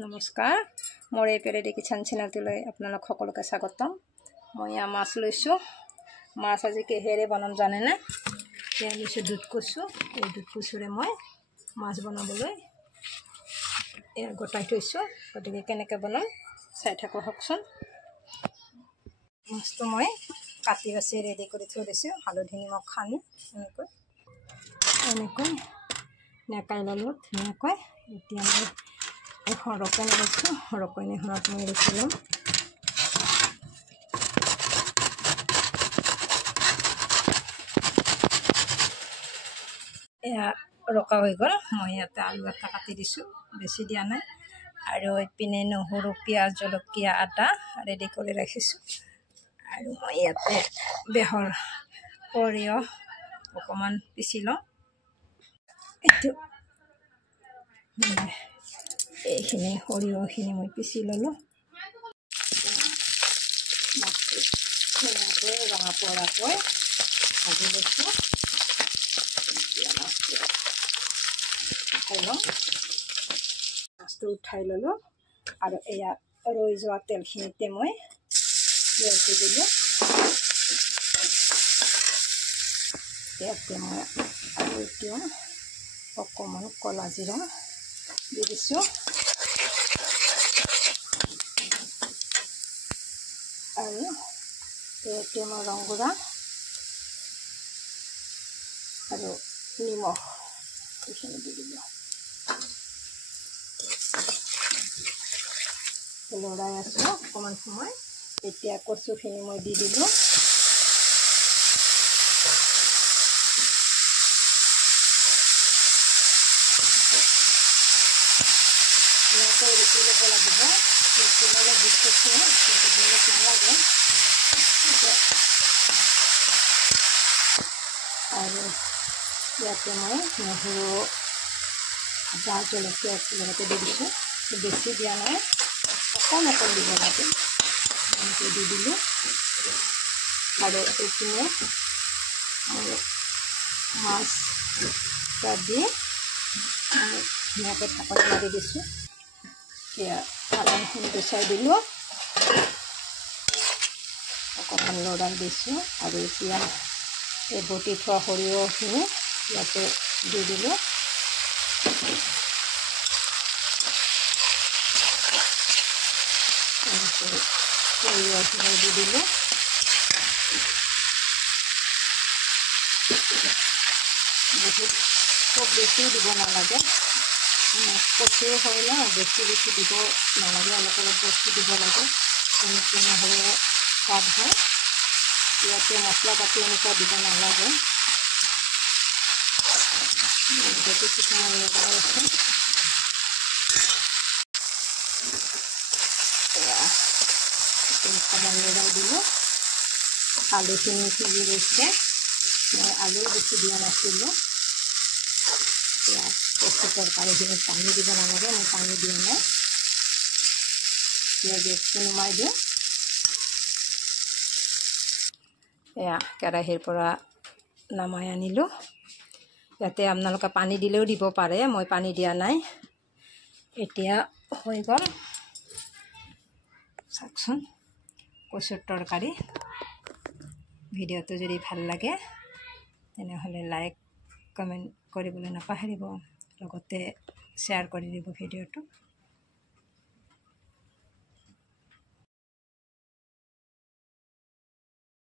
নমস্কাৰ, মোৰ এই পেৰেডি কিচেন চেনেলটোলৈ আপোনালোক সকলোকে স্বাগতম। মই এয়া মাছ লৈছোঁ। মাছ আজি কিহেৰে বনাম জানেনে? এয়া লৈছোঁ দুধ কচু। এই দুধ কচুৰে মই মাছ বনাবলৈ এয়া গোটাই থৈছোঁ। গতিকে কেনেকৈ বনাম চাই থাককচোন। মাছটো মই কাটি বাছি ৰেডি কৰি থৈ দিছোঁ। হালধি নিমখ সানি এনেকৈ নেকাই ল'লোঁ ধুনীয়াকৈ। এতিয়া মই সৰহকৈ লৈছোঁ, সৰহকৈ নেহৰাত মই ৰেখি ল'ম। এয়া ৰকা হৈ গ'ল। মই ইয়াতে আলু এটা কাটি দিছোঁ, বেছি দিয়া নাই। আৰু এইপিনে নহৰু, পিঁয়াজ, জলকীয়া, আদা ৰেডি কৰি ৰাখিছোঁ। আৰু মই ইয়াতে বেহৰ সৰিয়হ অকণমান পিচি লওঁ। এইখিনি সৰিয়হখিনি মই পিচি ল'লোঁ। মাছটো ধুনীয়াকৈ ৰঙা পৰাকৈ ভাজি লৈছোঁ। এতিয়া মাছটো উঠাই ল'ম। মাছটো উঠাই ল'লোঁ আৰু এয়া ৰৈ যোৱা তেলখিনিতে মই পিঁয়াজটো দিলোঁ। ইয়াতে মই আৰু এতিয়া অকণমান ক'লা জিৰা দি দিছোঁ। আৰু ইয়াতে মই ৰংগুড়া আৰু নিমখ এইখিনি দি দিলোঁ। লৰাই আছোঁ অকণমান সময়। এতিয়া কচুখিনি মই দি দিলোঁ। এনেকৈ ৰুটি ল'ব লাগিব। কিন্তু ল'লে দুধ কচু কিন্তু বেলেগ নালাগে। আৰু ইয়াতে মই নহৰু, আদা, জলকীয়া লগতে দি দিছোঁ। বেছি দিয়া নাই, অকণ দিব লাগে। এনেকৈ দি দিলোঁ। আৰু এইপিনে মাছ দি ধুনীয়াকৈ ঢাকনি মাৰি দিছোঁ। এতিয়া ঢাকনিখিনি গুচাই দিলোঁ, অকণমান লৰাই দিছোঁ। আৰু এতিয়া এই বটি থোৱা সৰিয়হখিনি ইয়াতে দি দিলোঁ। সৰিয়হখিনি দি দিলোঁ। খুব বেছি দিব নালাগে। কচু হয় ন, বেছি দিব নালাগে। অলপ অলপ বস্তু দিব লাগে, নহ'লে সোৱাদ হয়। ইয়াতে মছলা পাতি এনেকুৱা দিব নালাগে। কিছুমান লগাই আছে। অকণমান লগাই দিলোঁ। আলুখিনি সিজি গৈছে। মই আলু বেছি দিয়া নাছিলোঁ। এতিয়া কচু তৰকাৰীখিনি পানী দিব নালাগে, মই পানী দিয়া নাই। এতিয়া গেছটো নমাই দিওঁ। এয়া কেৰাহীৰ পৰা নমাই আনিলোঁ। ইয়াতে আপোনালোকে পানী দিলেও দিব পাৰে, মই পানী দিয়া নাই। এতিয়া হৈ গ'ল। চাওকচোন কচুৰ তৰকাৰী। ভিডিঅ'টো যদি ভাল লাগে তেনেহ'লে লাইক কমেণ্ট কৰিবলৈ নাপাহৰিব, লগতে শ্বেয়াৰ কৰি দিব ভিডিঅ'টো।